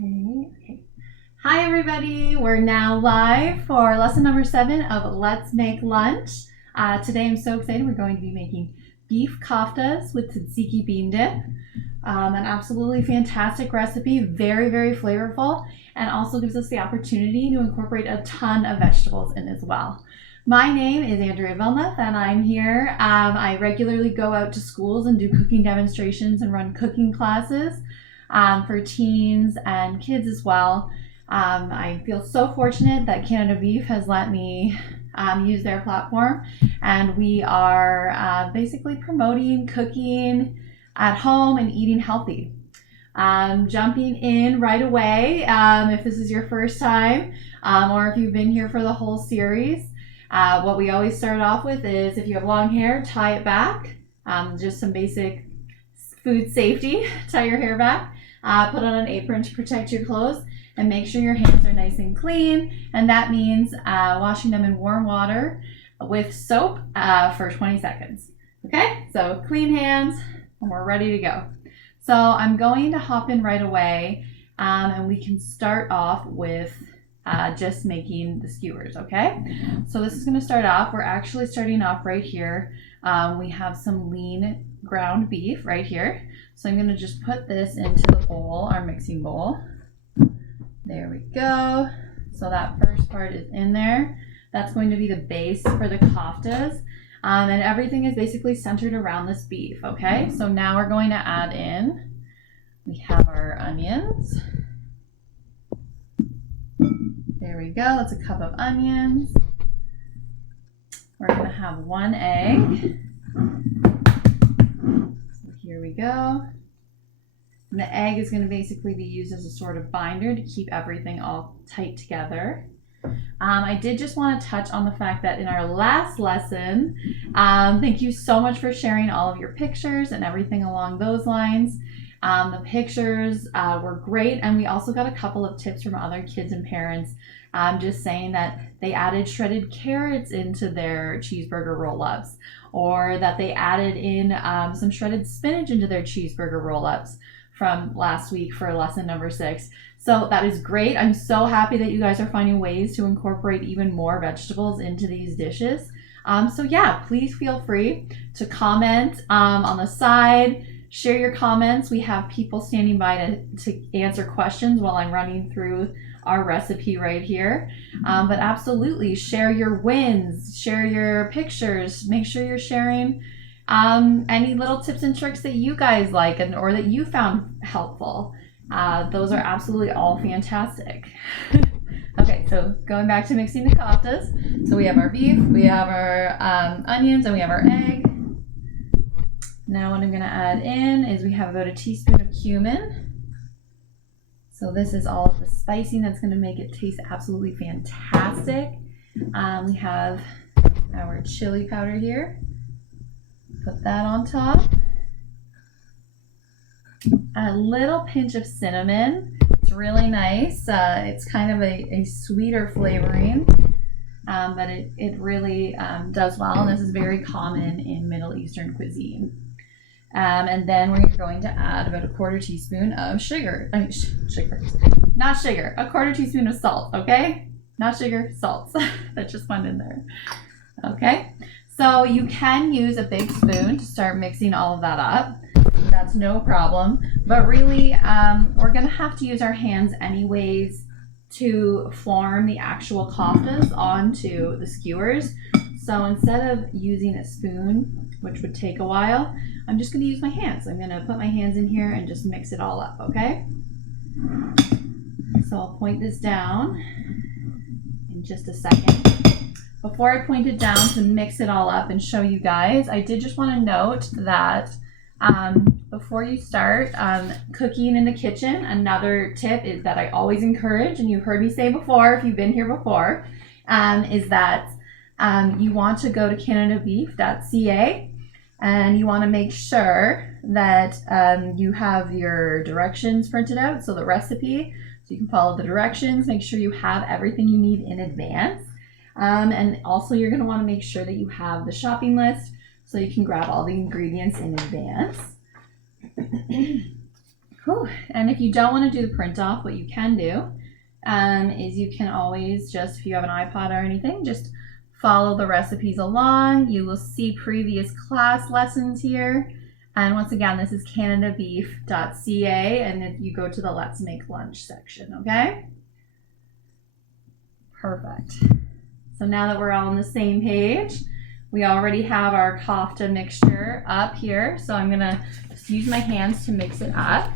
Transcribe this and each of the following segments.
Okay. Hi everybody, we're now live for lesson number 7 of Let's Make Lunch. Today I'm so excited, we're going to be making beef koftas with tzatziki bean dip. An absolutely fantastic recipe, very, very flavorful, and also gives us the opportunity to incorporate a ton of vegetables in as well. My name is Andrea Villneff and I'm here. I regularly go out to schools and do cooking demonstrations and run cooking classes for teens and kids as well. I feel so fortunate that Canada Beef has let me use their platform, and we are basically promoting cooking at home and eating healthy. Jumping in right away, if this is your first time or if you've been here for the whole series, what we always start off with is, if you have long hair, tie it back. Just some basic food safety. Tie your hair back, put on an apron to protect your clothes, and make sure your hands are nice and clean. And that means washing them in warm water with soap for 20 seconds. Okay, so clean hands and we're ready to go. So I'm going to hop in right away, and we can start off with just making the skewers, okay? So this is going to start off, we're actually starting off right here. We have some lean ground beef right here. So I'm going to just put this into the bowl, our mixing bowl. There we go. So that first part is in there. That's going to be the base for the koftas. And everything is basically centered around this beef, okay? So now we're going to add in, we have our onions. There we go, that's a cup of onions. We're going to have 1 egg. So here we go. And the egg is going to basically be used as a sort of binder to keep everything all tight together. I did just want to touch on the fact that in our last lesson, thank you so much for sharing all of your pictures and everything along those lines. The pictures were great, and we also got a couple of tips from other kids and parents just saying that they added shredded carrots into their cheeseburger roll-ups, or that they added in some shredded spinach into their cheeseburger roll-ups from last week for lesson number 6. So that is great. I'm so happy that you guys are finding ways to incorporate even more vegetables into these dishes. So yeah, please feel free to comment on the side, share your comments. We have people standing by to answer questions while I'm running through our recipe right here. But absolutely share your wins, share your pictures, make sure you're sharing any little tips and tricks that you guys like or that you found helpful. Those are absolutely all fantastic. Okay, so going back to mixing the koftas. So we have our beef, we have our onions, and we have our egg. Now what I'm going to add in is we have about a teaspoon of cumin. So this is all of the spicing that's going to make it taste absolutely fantastic. We have our chili powder here. Put that on top. A little pinch of cinnamon. It's really nice. It's kind of a sweeter flavoring, but it really does well, and this is very common in Middle Eastern cuisine. And then we're going to add about a 1/4 teaspoon of sugar. Not sugar, a 1/4 teaspoon of salt, okay? Not sugar, salt. That just went in there. Okay, so you can use a big spoon to start mixing all of that up. That's no problem, but really we're gonna have to use our hands anyways to form the actual koftas onto the skewers. So instead of using a spoon, which would take a while, I'm just gonna use my hands. I'm gonna put my hands in here and just mix it all up, okay? So I'll point this down in just a second. Before I point it down to mix it all up and show you guys, I did just wanna note that before you start cooking in the kitchen, another tip is that I always encourage, and you've heard me say before if you've been here before, is that you want to go to canadabeef.ca, and you want to make sure that you have your directions printed out, so the recipe, so you can follow the directions. Make sure you have everything you need in advance, and also you're going to want to make sure that you have the shopping list so you can grab all the ingredients in advance. Whew. And if you don't want to do the print off, what you can do is you can always just, if you have an iPod or anything, just follow the recipes along. You will see previous class lessons here. And once again, this is canadabeef.ca, and if you go to the Let's Make Lunch section, okay? Perfect. So now that we're all on the same page, we already have our kofta mixture up here. So I'm gonna just use my hands to mix it up.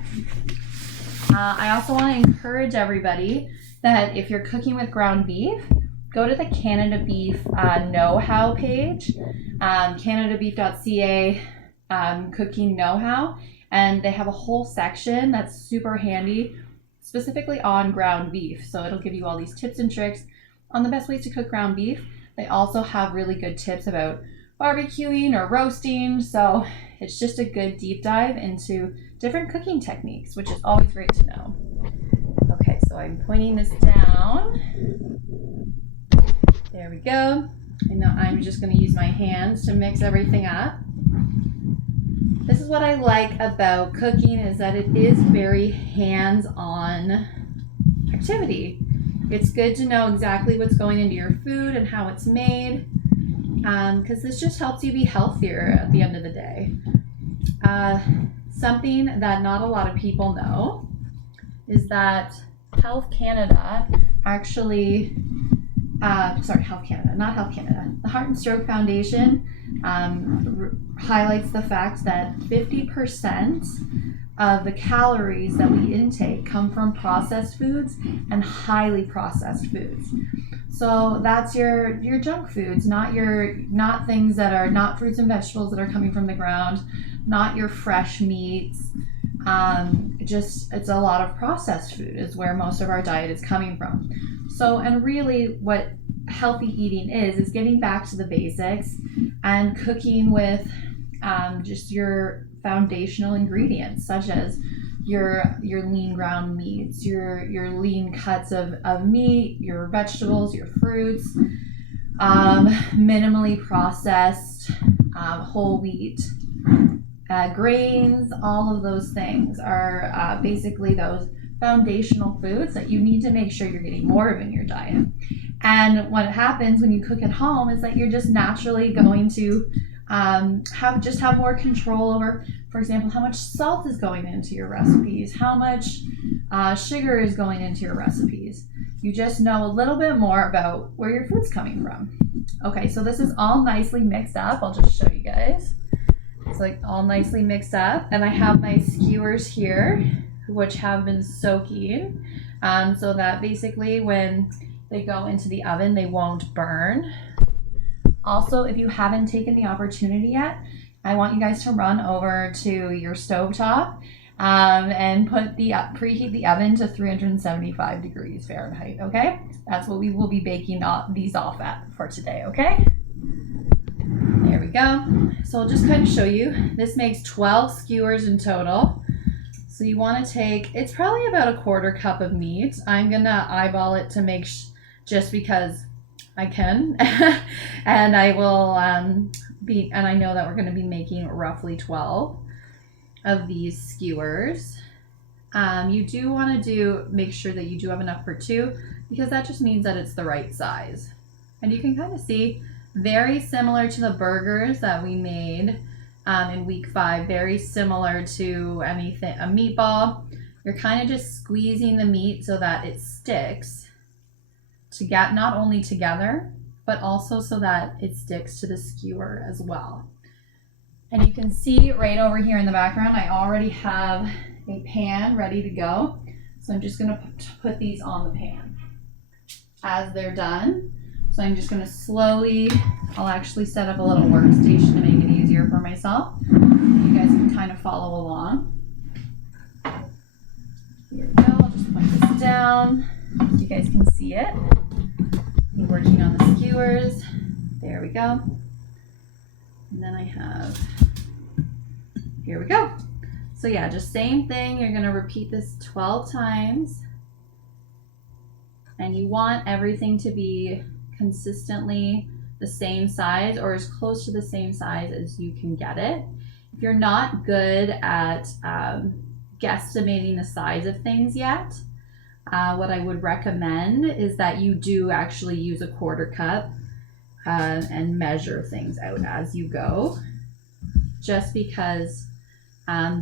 I also want to encourage everybody that if you're cooking with ground beef, go to the Canada Beef know-how page, canadabeef.ca cooking know-how, and they have a whole section that's super handy specifically on ground beef. So it'll give you all these tips and tricks on the best ways to cook ground beef. They also have really good tips about barbecuing or roasting. So it's just a good deep dive into different cooking techniques, which is always great to know. Okay, so I'm pointing this down. There we go. And now I'm just going to use my hands to mix everything up. This is what I like about cooking, is that it is very hands-on activity. It's good to know exactly what's going into your food and how it's made, because this just helps you be healthier at the end of the day. Something that not a lot of people know is that Health Canada actually, Health Canada, not Health Canada, the Heart and Stroke Foundation highlights the fact that 50% of the calories that we intake come from processed foods and highly processed foods. So that's your junk foods, not things that are not fruits and vegetables that are coming from the ground, not your fresh meats. It's a lot of processed food is where most of our diet is coming from. So, and really what healthy eating is getting back to the basics and cooking with just your foundational ingredients, such as your lean ground meats, your lean cuts of meat, your vegetables, your fruits, minimally processed whole wheat grains. All of those things are basically those foundational foods that you need to make sure you're getting more of in your diet. And what happens when you cook at home is that you're just naturally going to have more control over, for example, how much salt is going into your recipes, how much sugar is going into your recipes. You just know a little bit more about where your food's coming from. Okay, so this is all nicely mixed up. I'll just show you guys. It's like all nicely mixed up, and I have my skewers here, which have been soaking, so that basically when they go into the oven, they won't burn. Also, if you haven't taken the opportunity yet, I want you guys to run over to your stovetop and preheat the oven to 375 degrees Fahrenheit, okay? That's what we will be baking these off at for today, okay? There we go. So I'll just kind of show you. This makes 12 skewers in total. So you want to take, it's probably about a quarter cup of meat. I'm going to eyeball it to make just because I can. And I will and I know that we're going to be making roughly 12 of these skewers. You do want to make sure that you do have enough for 2, because that just means that it's the right size. And you can kind of see, very similar to the burgers that we made in week 5, very similar to a meatball. You're kind of just squeezing the meat so that it sticks to get not only together, but also so that it sticks to the skewer as well. And you can see right over here in the background, I already have a pan ready to go. So I'm just going to put these on the pan as they're done. So I'm just going to slowly, I'll actually set up a little workstation to make it easier for myself. You guys can kind of follow along. Here we go. I'll just point this down so you guys can see it. I'm working on the skewers. There we go. And then I have, here we go. So yeah, just same thing. You're going to repeat this 12 times. And you want everything to be consistently the same size, or as close to the same size as you can get it. If you're not good at guesstimating the size of things yet, what I would recommend is that you do actually use a quarter cup and measure things out as you go, just because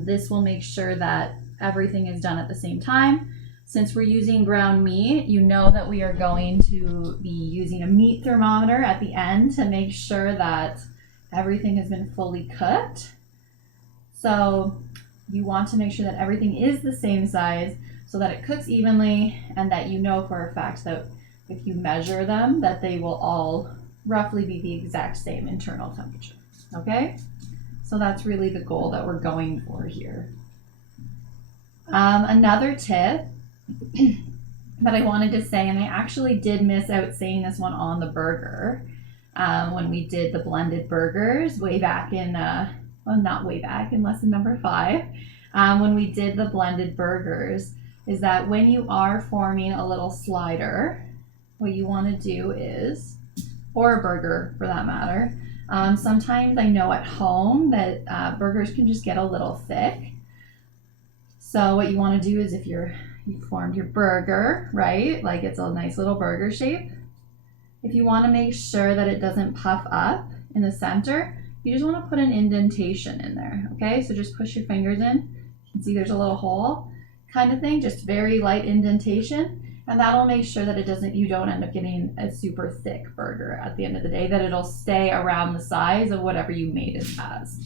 this will make sure that everything is done at the same time. Since we're using ground meat, you know that we are going to be using a meat thermometer at the end to make sure that everything has been fully cooked. So you want to make sure that everything is the same size so that it cooks evenly, and that you know for a fact that if you measure them, that they will all roughly be the exact same internal temperature. Okay? So that's really the goal that we're going for here. Another tip that I wanted to say, and I actually did miss out saying this one on the burger when we did the blended burgers way back in, well, not way back, in lesson number 5, when we did the blended burgers, is that when you are forming a little slider, what you want to do is, or a burger for that matter, sometimes I know at home that burgers can just get a little thick. So what you want to do is, if you formed your burger, right, like it's a nice little burger shape, if you want to make sure that it doesn't puff up in the center, you just want to put an indentation in there, okay? So just push your fingers in. You can see there's a little hole kind of thing, just very light indentation, and that'll make sure that you don't end up getting a super thick burger at the end of the day, that it'll stay around the size of whatever you made it as,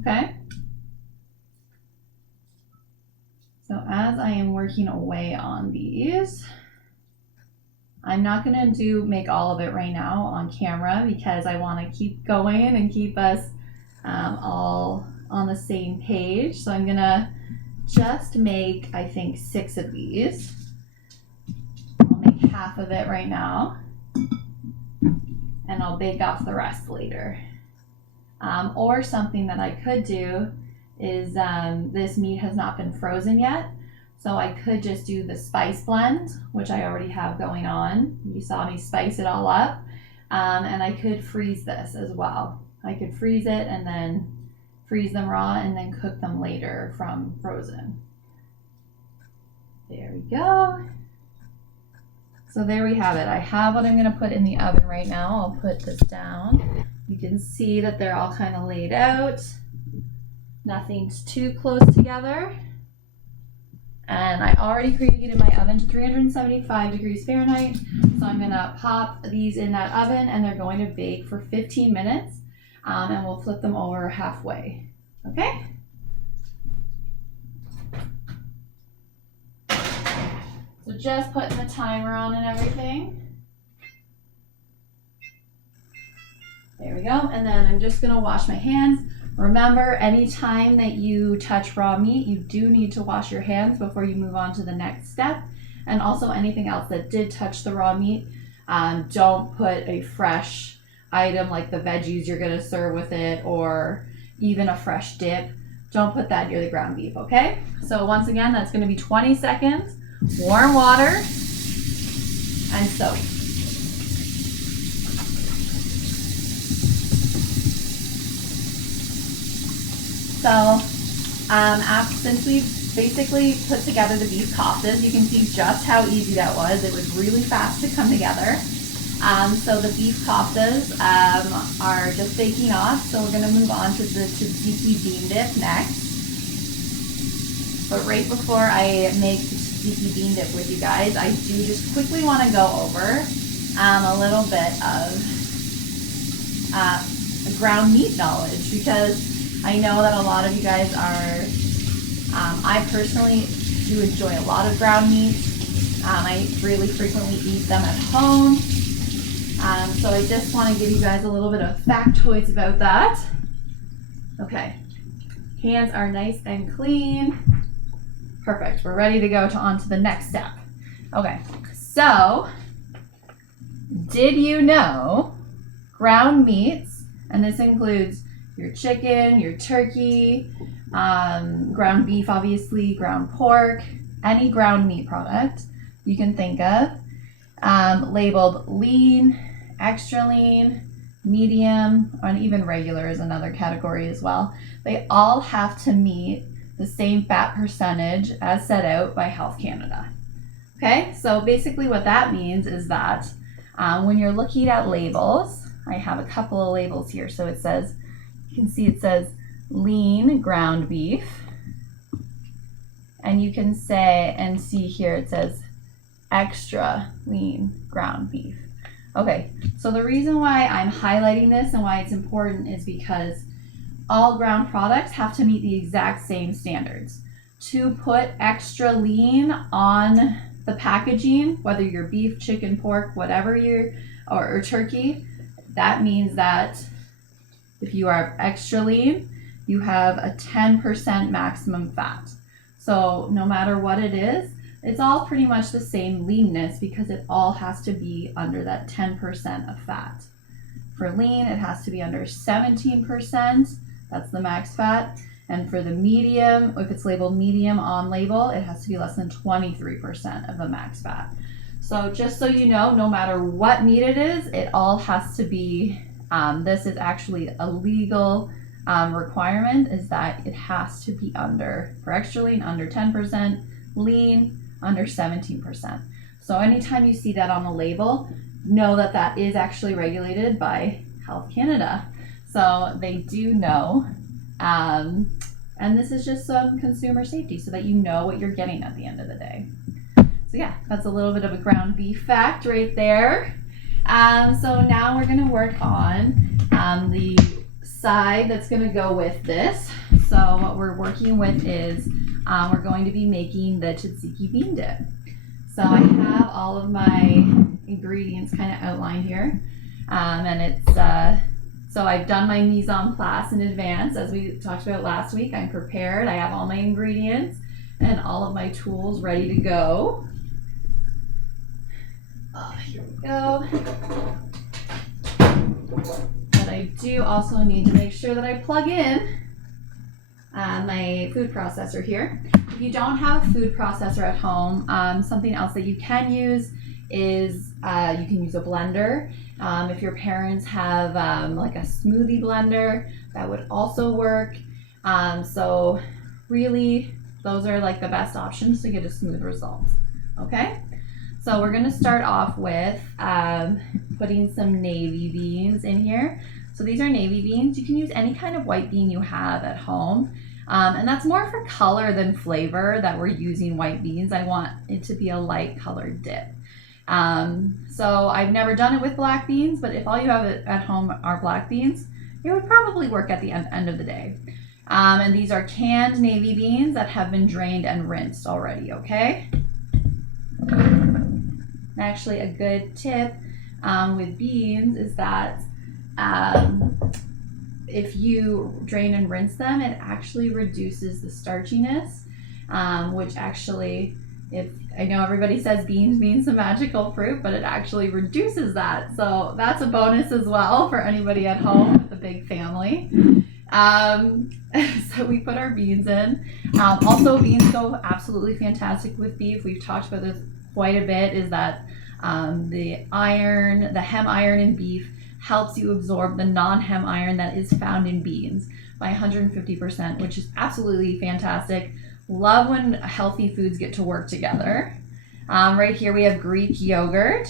okay? So as I am working away on these, I'm not going to make all of it right now on camera because I want to keep going and keep us all on the same page. So I'm going to just make, I think, 6 of these. I'll make half of it right now, and I'll bake off the rest later. Or something that I could do is this meat has not been frozen yet, so I could just do the spice blend, which I already have going on. You saw me spice it all up, and I could freeze this as well. I could freeze it and then freeze them raw and then cook them later from frozen. There we go. So there we have it. I have what I'm going to put in the oven right now. I'll put this down. You can see that they're all kind of laid out. Nothing's too close together. And I already preheated my oven to 375 degrees Fahrenheit. So I'm going to pop these in that oven, and they're going to bake for 15 minutes. And we'll flip them over halfway. Okay? So just putting the timer on and everything. There we go. And then I'm just going to wash my hands. Remember, anytime that you touch raw meat, you do need to wash your hands before you move on to the next step. And also anything else that did touch the raw meat, don't put a fresh item like the veggies you're going to serve with it, or even a fresh dip. Don't put that near the ground beef, okay? So once again, that's going to be 20 seconds, warm water, and soak. So since we've basically put together the beef koftas, you can see just how easy that was. It was really fast to come together. So the beef koftas are just baking off, so we're going to move on to the Tzatziki Bean Dip next. But right before I make the Tzatziki Bean Dip with you guys, I do just quickly want to go over a little bit of ground meat knowledge, because I know that a lot of you guys are, I personally do enjoy a lot of ground meat. I really frequently eat them at home. So I just want to give you guys a little bit of factoids about that. Okay, hands are nice and clean. Perfect, we're ready to go on to the next step. Okay, so did you know ground meats, and this includes your chicken, your turkey, ground beef, obviously, ground pork, any ground meat product you can think of, labeled lean, extra lean, medium, and even regular is another category as well. They all have to meet the same fat percentage as set out by Health Canada. Okay, so basically what that means is that when you're looking at labels, I have a couple of labels here. So it says, you can see it says lean ground beef. And you can say, and see here it says extra lean ground beef. Okay, so the reason why I'm highlighting this and why it's important is because all ground products have to meet the exact same standards. To put extra lean on the packaging, whether you're beef, chicken, pork, whatever or turkey, that means that if you are extra lean, you have a 10% maximum fat. So no matter what it is, it's all pretty much the same leanness because it all has to be under that 10% of fat. For lean, it has to be under 17%. That's the max fat. And for the medium, if it's labeled medium on label, it has to be less than 23% of the max fat. So just so you know, no matter what meat it is, it all has to be, this is actually a legal requirement, is that it has to be under, for extra lean, under 10%, lean, under 17%. So anytime you see that on the label, know that that is actually regulated by Health Canada. So they do know, and this is just some consumer safety so that you know what you're getting at the end of the day. So yeah, that's a little bit of a ground beef fact right there. So now we're gonna work on the side that's gonna go with this. So what we're working with is we're going to be making the Tzatziki Bean Dip. So I have all of my ingredients kind of outlined here, and it's so I've done my mise en place in advance. As we talked about last week, I'm prepared. I have all my ingredients and all of my tools ready to go. Here we go. But I do also need to make sure that I plug in my food processor here. If you don't have a food processor at home, something else that you can use is you can use a blender. If your parents have like a smoothie blender, that would also work. So really, those are like the best options to get a smooth result. Okay, so we're gonna start off with putting some navy beans in here. So these are navy beans. You can use any kind of white bean you have at home. And that's more for color than flavor that we're using white beans. I want it to be a light colored dip. So I've never done it with black beans, but if all you have at home are black beans, it would probably work at the end of the day. And these are canned navy beans that have been drained and rinsed already, okay? Actually, a good tip with beans is that if you drain and rinse them, it actually reduces the starchiness, which actually, if I know everybody says beans means a magical fruit, but it actually reduces that. So that's a bonus as well for anybody at home with a big family. So we put our beans in. Also, beans go absolutely fantastic with beef. We've talked about this quite a bit, is that the hem iron in beef helps you absorb the non-hem iron that is found in beans by 150%, which is absolutely fantastic. Love when healthy foods get to work together. Right here we have Greek yogurt.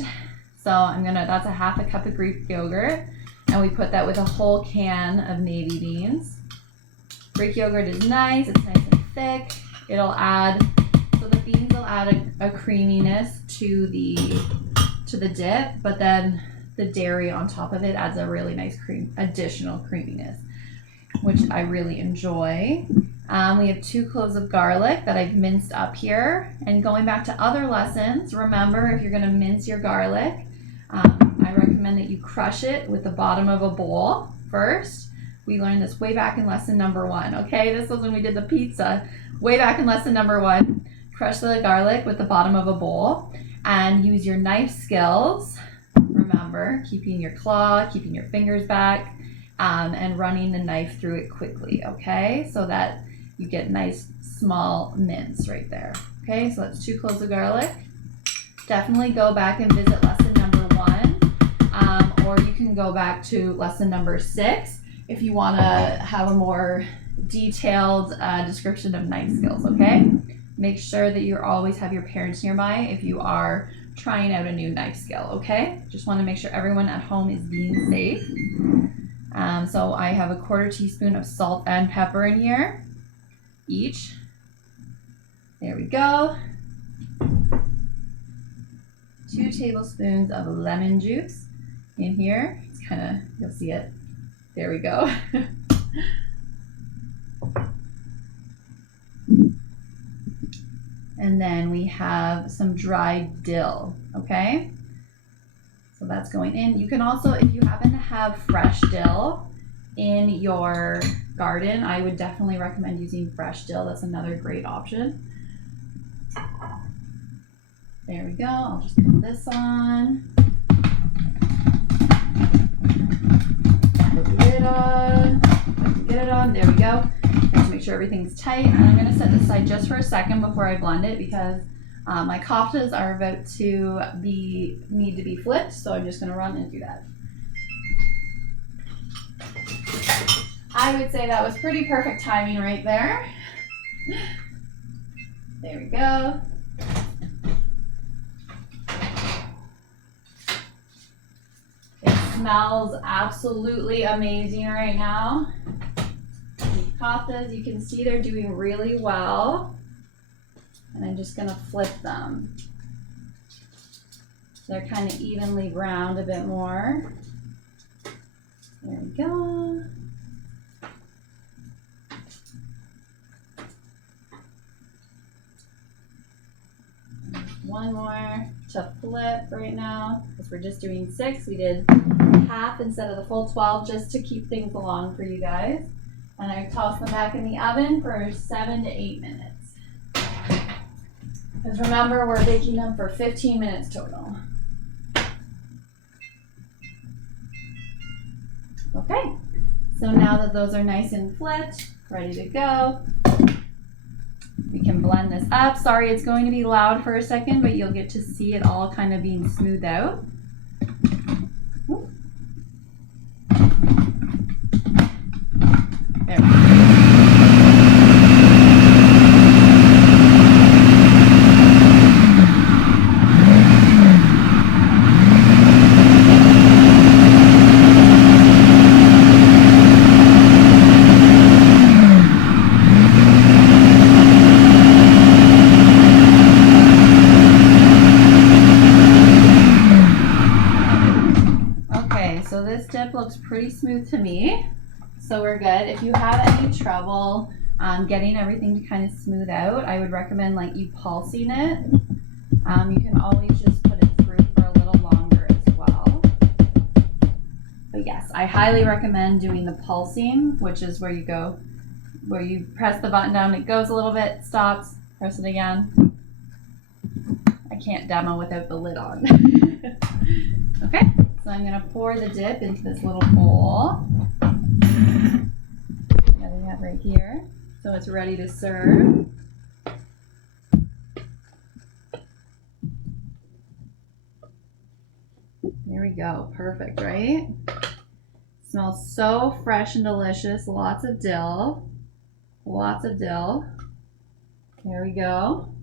So that's a half a cup of Greek yogurt, and we put that with a whole can of navy beans. Greek yogurt is nice, it's nice and thick. So the beans will add a creaminess to the dip, but then the dairy on top of it adds a really nice additional creaminess, which I really enjoy. We have 2 cloves of garlic that I've minced up here. And going back to other lessons, remember, if you're going to mince your garlic, I recommend that you crush it with the bottom of a bowl first. We learned this way back in lesson number 1. Okay, this was when we did the pizza. Way back in lesson number 1, crush the garlic with the bottom of a bowl and use your knife skills. Remember, keeping your claw, keeping your fingers back, and running the knife through it quickly, okay? So that you get nice small mince right there. Okay, so that's 2 cloves of garlic. Definitely go back and visit lesson number 1, or you can go back to lesson number 6 if you want to have a more detailed description of knife skills, okay? Make sure that you always have your parents nearby if you are trying out a new knife skill, okay? Just want to make sure everyone at home is being safe. So I have a 1/4 teaspoon of salt and pepper in here, each. There we go. 2 tablespoons of lemon juice in here. It's kind of, you'll see it. There we go. And then we have some dried dill, okay? So that's going in. You can also, if you happen to have fresh dill in your garden, I would definitely recommend using fresh dill. That's another great option. There we go. I'll just put this on. Put the lid on. Get it on. There we go. Just make sure everything's tight. And I'm going to set this aside just for a second before I blend it because my koftas are about to need to be flipped. So I'm just going to run and do that. I would say that was pretty perfect timing right there. There we go. It smells absolutely amazing right now. These koftas, you can see they're doing really well. And I'm just gonna flip them. They're kind of evenly browned a bit more. There we go. One more to flip right now because we're just doing 6. We did half instead of the full 12 just to keep things along for you guys. And I toss them back in the oven for 7 to 8 minutes. Because remember, we're baking them for 15 minutes total. Okay, so now that those are nice and flipped, ready to go, we can blend this up. Sorry, it's going to be loud for a second, but you'll get to see it all kind of being smoothed out. There we go. So this dip looks pretty smooth to me, so we're good. If you have any trouble getting everything to kind of smooth out, I would recommend like you pulsing it. You can always just put it through for a little longer as well. But yes, I highly recommend doing the pulsing, which is where you press the button down, it goes a little bit, stops, press it again. I can't demo without the lid on. Okay. So I'm going to pour the dip into this little bowl that we have right here. So it's ready to serve. There we go. Perfect, right? Smells so fresh and delicious. Lots of dill. Lots of dill. There we go.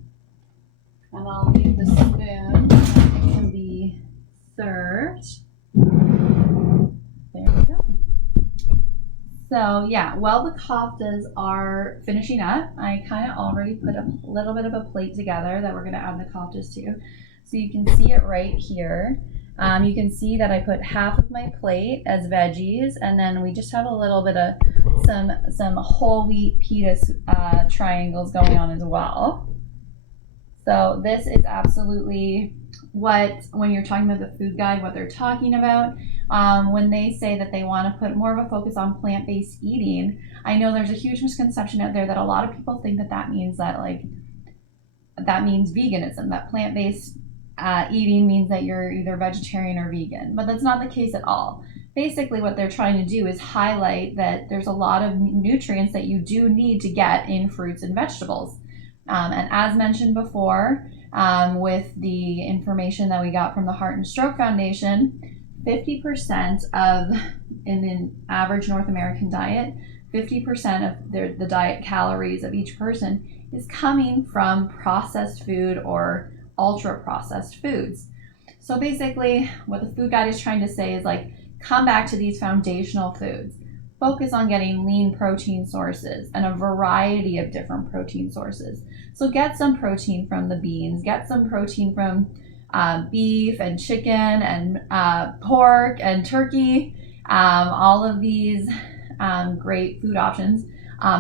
And I'll leave the spoon so it can be served. There we go. So yeah, while the koftas are finishing up, I kind of already put a little bit of a plate together that we're going to add the koftas to. So you can see it right here. You can see that I put half of my plate as veggies, and then we just have a little bit of some whole wheat pita triangles going on as well. So this is absolutely when you're talking about the food guide, what they're talking about. When they say that they want to put more of a focus on plant-based eating, I know there's a huge misconception out there that a lot of people think that means veganism, that plant-based eating means that you're either vegetarian or vegan, but that's not the case at all. Basically, what they're trying to do is highlight that there's a lot of nutrients that you do need to get in fruits and vegetables. And as mentioned before, with the information that we got from the Heart and Stroke Foundation, 50% in an average North American diet, 50% of the diet calories of each person is coming from processed food or ultra processed foods. So basically what the food guide is trying to say is like, come back to these foundational foods. Focus on getting lean protein sources and a variety of different protein sources. So get some protein from the beans, get some protein from beef and chicken and pork and turkey, all of these great food options,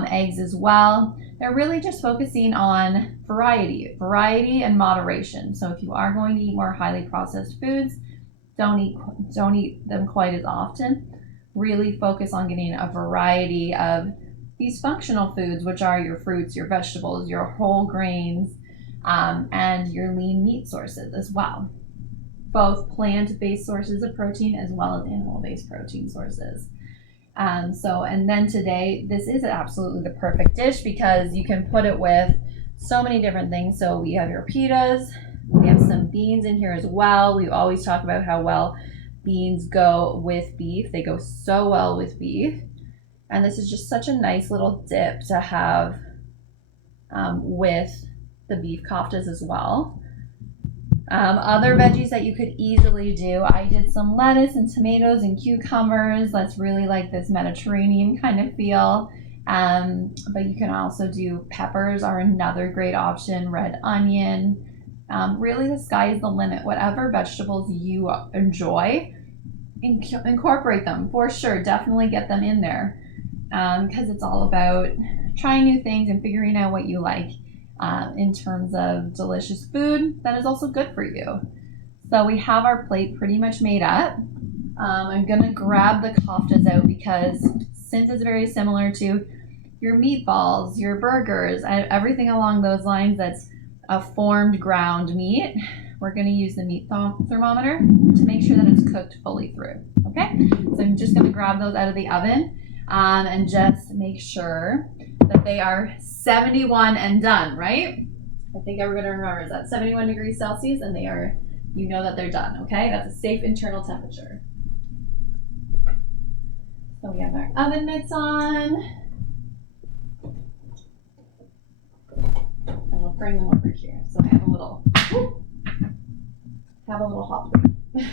eggs as well. They're really just focusing on variety and moderation. So if you are going to eat more highly processed foods, don't eat them quite as often. Really focus on getting a variety of these functional foods, which are your fruits, your vegetables, your whole grains, and your lean meat sources as well. Both plant-based sources of protein as well as animal-based protein sources. And then today, this is absolutely the perfect dish because you can put it with so many different things. So we have your pitas, we have some beans in here as well. We always talk about how well beans go with beef. They go so well with beef. And this is just such a nice little dip to have with the beef koftas as well. Other veggies that you could easily do, I did some lettuce and tomatoes and cucumbers. That's really like this Mediterranean kind of feel. But you can also do peppers are another great option, red onion. Really the sky is the limit. Whatever vegetables you enjoy, incorporate them for sure. Definitely get them in there because it's all about trying new things and figuring out what you like in terms of delicious food that is also good for you. So we have our plate pretty much made up. I'm gonna grab the koftas out because since it's very similar to your meatballs, your burgers, and everything along those lines that's a formed ground meat, we're going to use the meat thermometer to make sure that it's cooked fully through. Okay, so I'm just going to grab those out of the oven and just make sure that they are 71 and done, right? I think everybody remembers that 71 degrees Celsius, and they are, you know that they're done. Okay, that's a safe internal temperature. So we have our oven mitts on. And I'll bring them over here. So I have a little hot plate.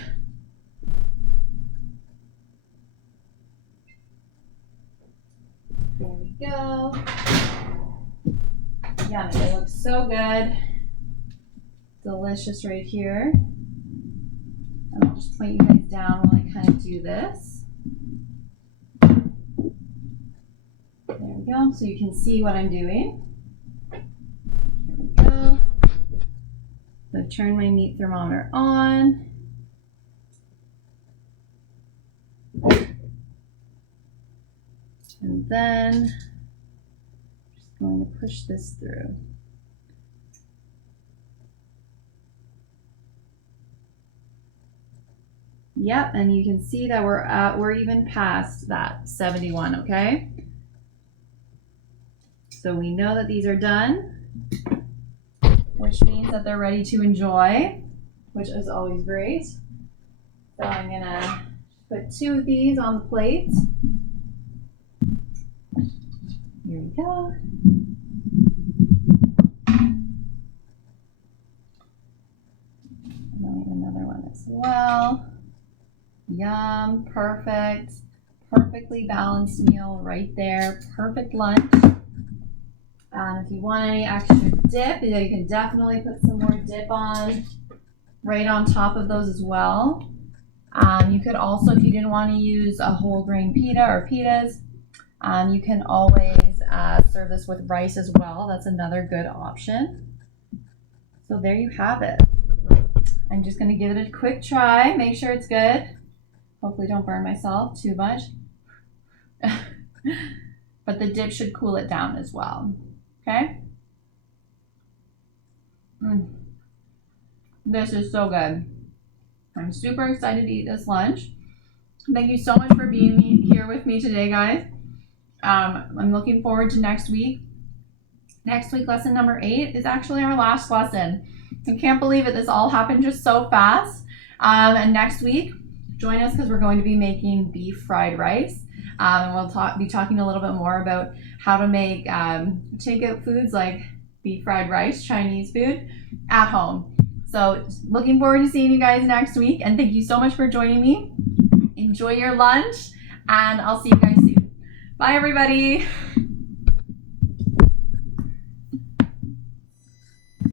There we go. Yummy. They look so good. Delicious right here. And I'll just point you guys down while I kind of do this. There we go. So you can see what I'm doing. So I've turned my meat thermometer on. And then I'm just going to push this through. Yep, and you can see that we're even past that 71, okay? So we know that these are done, which means that they're ready to enjoy, which is always great. So I'm gonna put 2 of these on the plate. Here we go. And then we have another one as well. Yum, perfect. Perfectly balanced meal right there. Perfect lunch. If you want any extra dip, you can definitely put some more dip on right on top of those as well. You could also, if you didn't want to use a whole grain pita or pitas, you can always serve this with rice as well. That's another good option. So there you have it. I'm just going to give it a quick try. Make sure it's good. Hopefully don't burn myself too much. But the dip should cool it down as well. Okay? This is so good. I'm super excited to eat this lunch. Thank you so much for being here with me today, guys. I'm looking forward to next week. Next week, lesson number 8 is actually our last lesson. I can't believe it. This all happened just so fast. And next week, join us because we're going to be making beef fried rice. And we'll be talking a little bit more about how to make takeout foods like beef fried rice, Chinese food, at home. So looking forward to seeing you guys next week, and thank you so much for joining me. Enjoy your lunch, and I'll see you guys soon. Bye, everybody.